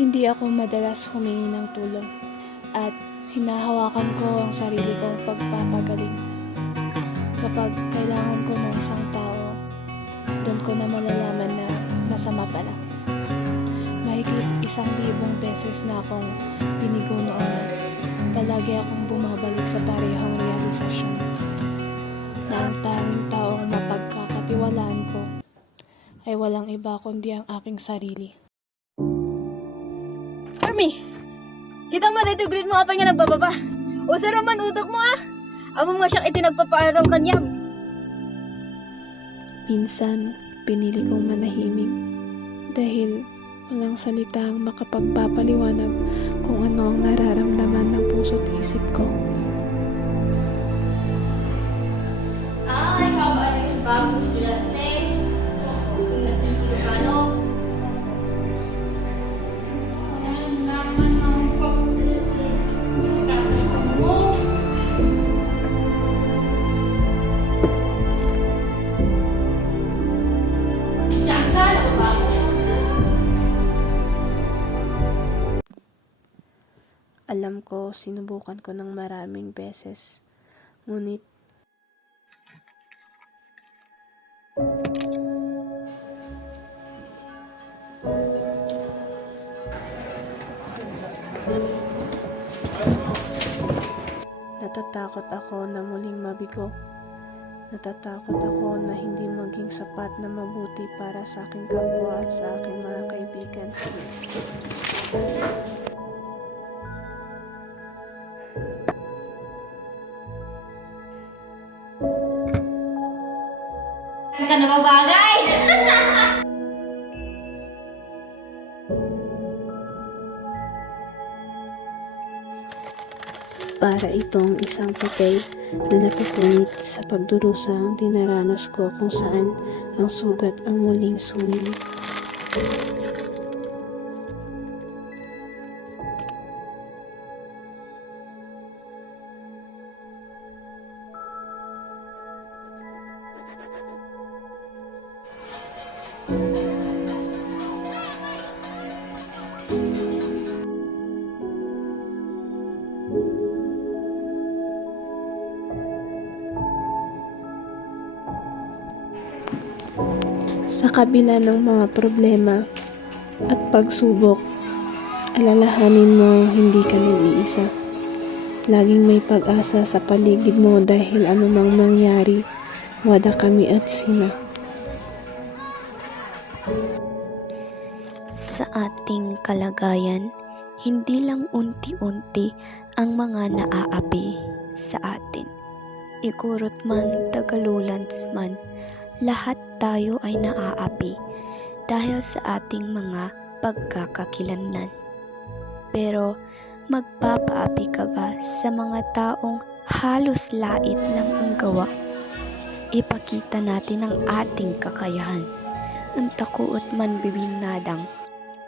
Hindi ako madalas humingi ng tulong at hinahawakan ko ang sarili kong pagpapagaling. Kapag kailangan ko ng isang tao, doon ko na malalaman na masama pala. Mahigit 1,000 beses na akong binigo noon at palagi akong bumabalik sa parehong realisasyon na ang tanging taong mapagkakatiwalaan ko ay walang iba kundi ang aking sarili. Army! Kitang malito grade mo apa nga nagbababa. Usa raman utok mo ah! Amo nga siyang itinagpapaaral kanyam. Minsan, pinili kong manahimik dahil walang salitang makapagpapaliwanag kung ano ang nararamdaman ng puso't isip ko. Ay, ikaw ba yung bagong estudyante? Kung nagtitiro ka, no? Alam ko, sinubukan ko ng maraming beses. Ngunit, natatakot ako na muling mabigo. Natatakot ako na hindi maging sapat na mabuti para sa aking kapwa at sa aking mga kaibigan. Ka na mabagay! Para itong isang papel na napupunit sa pagdurusa ang dinaranas ko kung saan ang sugat ang muling sumili. Sa kabila ng mga problema at pagsubok, alalahanin mo hindi ka nag-iisa. Laging may pag-asa sa paligid mo dahil anumang mangyari, wada kami at sina. Sa ating kalagayan, hindi lang unti-unti ang mga naaapi sa atin. Ikurot man, tagalulans man, lahat tayo ay naaapi dahil sa ating mga pagkakakilanlan. Pero magpapaapi ka ba sa mga taong halos lait lang ang gawa? Ipakita natin ang ating kakayahan. Ang takuot man bibinadang,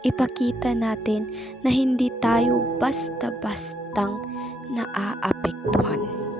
ipakita natin na hindi tayo basta-bastang naaapektuhan.